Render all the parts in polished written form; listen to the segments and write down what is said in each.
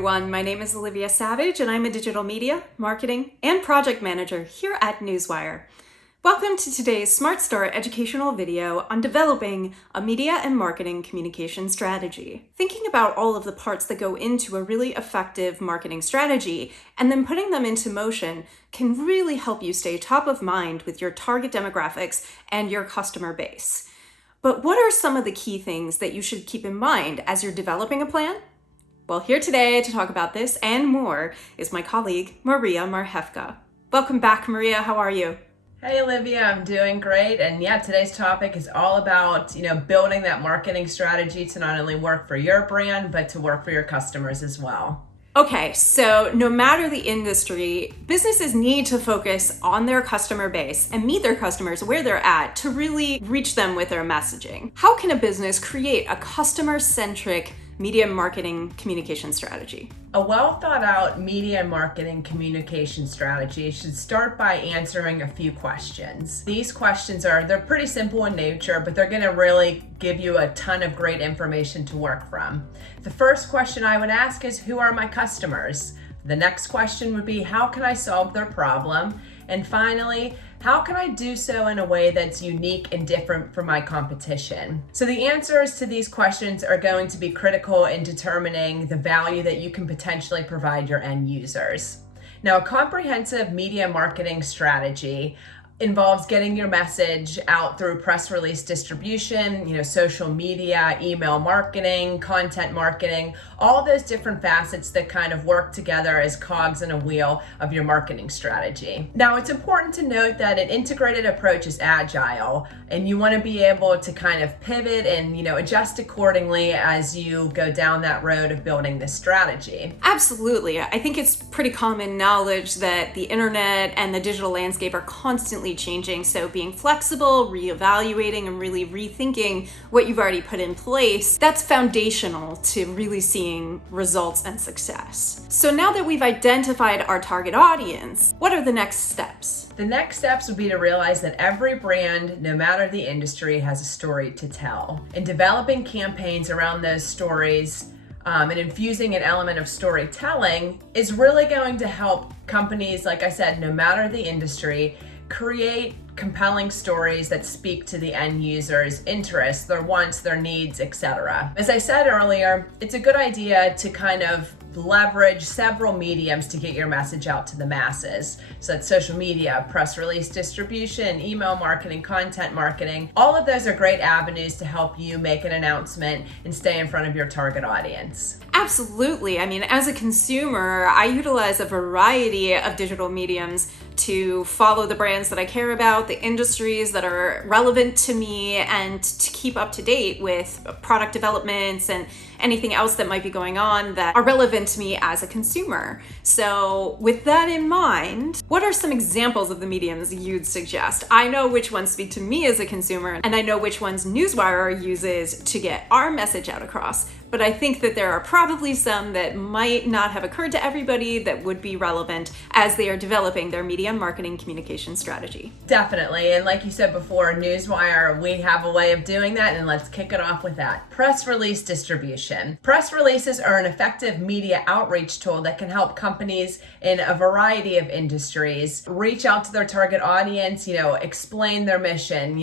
everyone. My name is Olivia Savage, and I'm a digital media, marketing, and project manager here at Newswire. Welcome to today's Smart Start educational video on developing a media and marketing communication strategy. Thinking about all of the parts that go into a really effective marketing strategy and then putting them into motion can really help you stay top of mind with your target demographics and your customer base. But what are some of the key things that you should keep in mind as you're developing a plan? Well, here today to talk about this and more is my colleague, Maria Marhefka. Welcome back, Maria. How are you? Hey Olivia, I'm doing great. And yeah, today's topic is all about, building that marketing strategy to not only work for your brand, but to work for your customers as well. Okay, so no matter the industry, businesses need to focus on their customer base and meet their customers where they're at to really reach them with their messaging. How can a business create a customer-centric media marketing communication strategy? A well thought out media marketing communication strategy should start by answering a few questions. These questions they're pretty simple in nature, but they're gonna really give you a ton of great information to work from. The first question I would ask is, who are my customers? The next question would be, how can I solve their problem? And finally, how can I do so in a way that's unique and different from my competition? So the answers to these questions are going to be critical in determining the value that you can potentially provide your end users. Now, a comprehensive media marketing strategy involves getting your message out through press release distribution, social media, email marketing, content marketing, all those different facets that kind of work together as cogs in a wheel of your marketing strategy. Now, it's important to note that an integrated approach is agile, and you want to be able to kind of pivot and, adjust accordingly as you go down that road of building this strategy. Absolutely. I think it's pretty common knowledge that the internet and the digital landscape are constantly changing, so being flexible, reevaluating, and really rethinking what you've already put in place, that's foundational to really seeing results and success. So now that we've identified our target audience, what are the next steps? The next steps would be to realize that every brand, no matter the industry, has a story to tell. And developing campaigns around those stories and infusing an element of storytelling is really going to help companies, like I said, no matter the industry, create compelling stories that speak to the end user's interests, their wants, their needs, etc. As I said earlier, it's a good idea to kind of leverage several mediums to get your message out to the masses. So that's social media, press release distribution, email marketing, content marketing. All of those are great avenues to help you make an announcement and stay in front of your target audience. Absolutely. I mean, as a consumer, I utilize a variety of digital mediums to follow the brands that I care about, the industries that are relevant to me, and to keep up to date with product developments and anything else that might be going on that are relevant to me as a consumer. So with that in mind, what are some examples of the mediums you'd suggest? I know which ones speak to me as a consumer, and I know which ones Newswire uses to get our message out across. But I think that there are probably some that might not have occurred to everybody that would be relevant as they are developing their media marketing communication strategy. Definitely. And like you said before, Newswire, we have a way of doing that, and let's kick it off with that. Press release distribution. Press releases are an effective media outreach tool that can help companies in a variety of industries reach out to their target audience, explain their mission,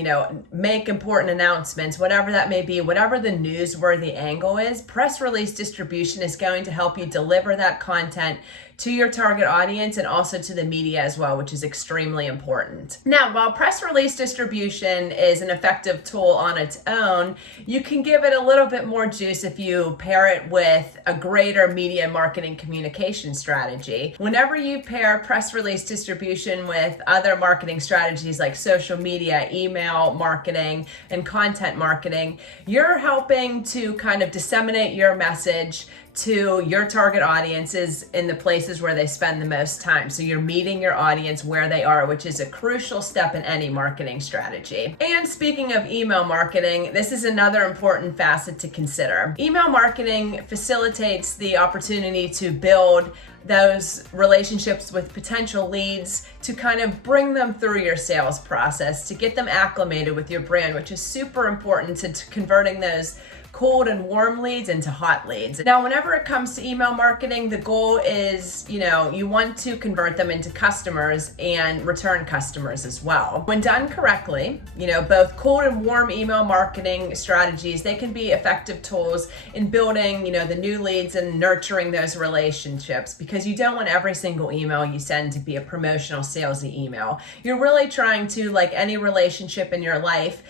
make important announcements, whatever that may be, whatever the newsworthy angle is. Press release distribution is going to help you deliver that content to your target audience and also to the media as well, which is extremely important. Now, while press release distribution is an effective tool on its own, you can give it a little bit more juice if you pair it with a greater media marketing communication strategy. Whenever you pair press release distribution with other marketing strategies like social media, email marketing, and content marketing, you're helping to kind of disseminate your message to your target audiences in the places where they spend the most time. So you're meeting your audience where they are, which is a crucial step in any marketing strategy. And speaking of email marketing, this is another important facet to consider. Email marketing facilitates the opportunity to build those relationships with potential leads, to kind of bring them through your sales process, to get them acclimated with your brand, which is super important to converting those cold and warm leads into hot leads. Now, whenever it comes to email marketing, the goal is, you want to convert them into customers and return customers as well. When done correctly, both cold and warm email marketing strategies, they can be effective tools in building, the new leads and nurturing those relationships, because you don't want every single email you send to be a promotional salesy email. You're really trying to, like any relationship in your life,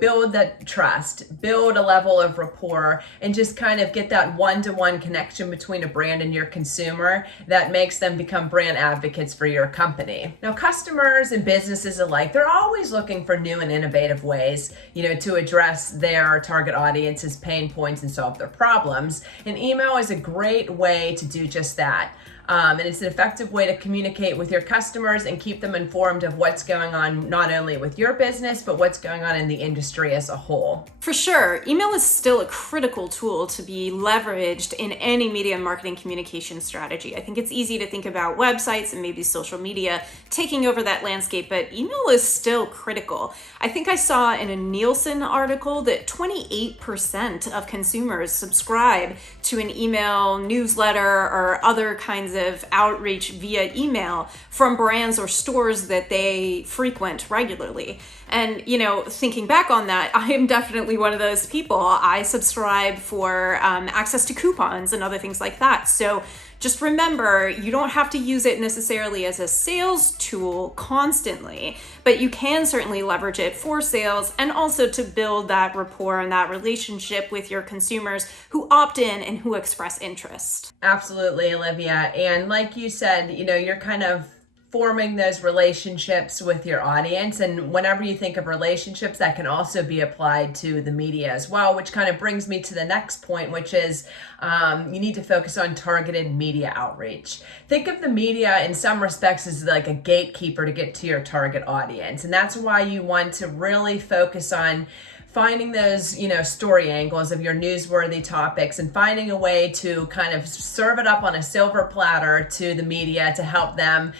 build that trust, build a level of rapport, and just kind of get that one-to-one connection between a brand and your consumer that makes them become brand advocates for your company. Now, customers and businesses alike, they're always looking for new and innovative ways, to address their target audience's pain points and solve their problems. And email is a great way to do just that. And it's an effective way to communicate with your customers and keep them informed of what's going on, not only with your business, but what's going on in the industry as a whole. For sure, email is still a critical tool to be leveraged in any media and marketing communication strategy. I think it's easy to think about websites and maybe social media taking over that landscape, but email is still critical. I think I saw in a Nielsen article that 28% of consumers subscribe to an email newsletter or other kinds of outreach via email from brands or stores that they frequent regularly. And, thinking back on that, I am definitely one of those people. I subscribe for access to coupons and other things like that. So just remember, you don't have to use it necessarily as a sales tool constantly, but you can certainly leverage it for sales and also to build that rapport and that relationship with your consumers who opt in and who express interest. Absolutely, Olivia. And like you said, you're kind of forming those relationships with your audience. And whenever you think of relationships, that can also be applied to the media as well, which kind of brings me to the next point, which is you need to focus on targeted media outreach. Think of the media in some respects as like a gatekeeper to get to your target audience. And that's why you want to really focus on finding those, story angles of your newsworthy topics and finding a way to kind of serve it up on a silver platter to the media to help them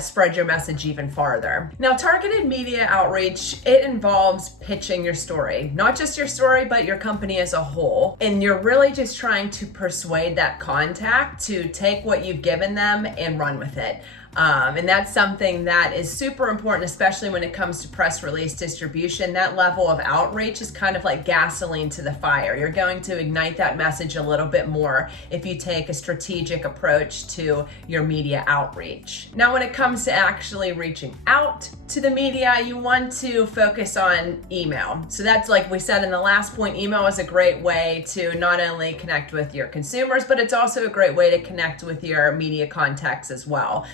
spread your message even farther. Now, targeted media outreach, it involves pitching your story, not just your story, but your company as a whole. And you're really just trying to persuade that contact to take what you've given them and run with it. And that's something that is super important, especially when it comes to press release distribution. That level of outreach is kind of like gasoline to the fire. You're going to ignite that message a little bit more if you take a strategic approach to your media outreach. Now, when it comes to actually reaching out to the media, you want to focus on email. So that's, like we said in the last point, email is a great way to not only connect with your consumers, but it's also a great way to connect with your media contacts as well.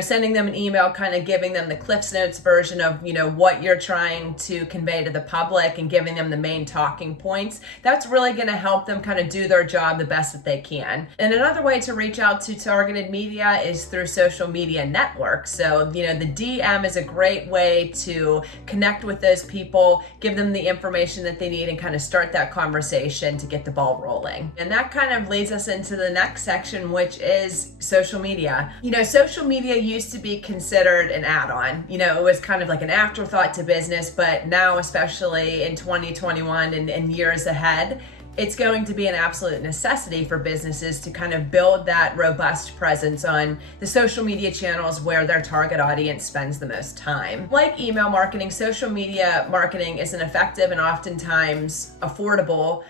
Sending them an email, kind of giving them the Cliff's Notes version of, what you're trying to convey to the public and giving them the main talking points. That's really going to help them kind of do their job the best that they can. And another way to reach out to targeted media is through social media networks. So, the DM is a great way to connect with those people, give them the information that they need, and kind of start that conversation to get the ball rolling. And that kind of leads us into the next section, which is social media. Social media used to be considered an add-on. It was kind of like an afterthought to business, but now, especially in 2021 and years ahead, it's going to be an absolute necessity for businesses to kind of build that robust presence on the social media channels where their target audience spends the most time. Like email marketing, social media marketing is an effective and oftentimes affordable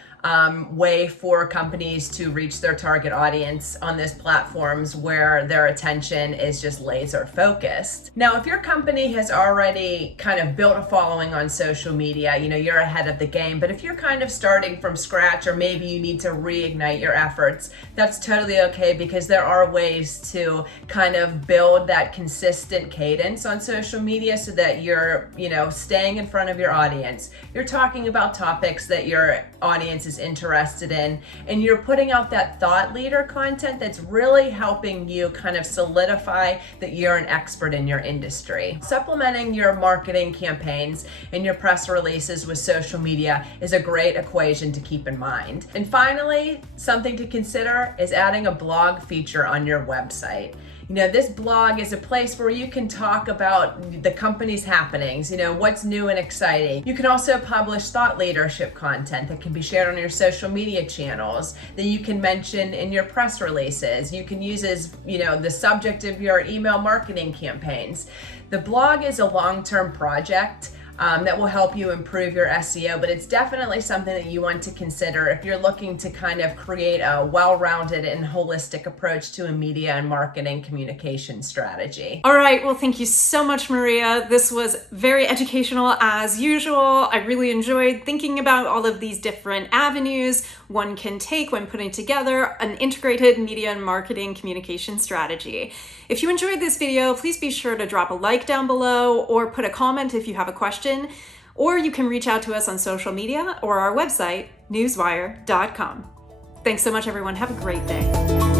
way for companies to reach their target audience on those platforms where their attention is just laser focused. Now, if your company has already kind of built a following on social media, you're ahead of the game. But if you're kind of starting from scratch, or maybe you need to reignite your efforts, that's totally okay, because there are ways to kind of build that consistent cadence on social media so that you're, staying in front of your audience. You're talking about topics that your audience is interested in, and you're putting out that thought leader content that's really helping you kind of solidify that you're an expert in your industry. Supplementing your marketing campaigns and your press releases with social media is a great equation to keep in mind. And finally, something to consider is adding a blog feature on your website. This blog is a place where you can talk about the company's happenings, what's new and exciting. You can also publish thought leadership content that can be shared on your social media channels, that you can mention in your press releases. You can use as, the subject of your email marketing campaigns. The blog is a long-term project that will help you improve your SEO, but it's definitely something that you want to consider if you're looking to kind of create a well-rounded and holistic approach to a media and marketing communication strategy. All right, well, thank you so much, Maria. This was very educational as usual. I really enjoyed thinking about all of these different avenues one can take when putting together an integrated media and marketing communication strategy. If you enjoyed this video, please be sure to drop a like down below or put a comment if you have a question, or you can reach out to us on social media or our website, newswire.com. Thanks so much, everyone. Have a great day.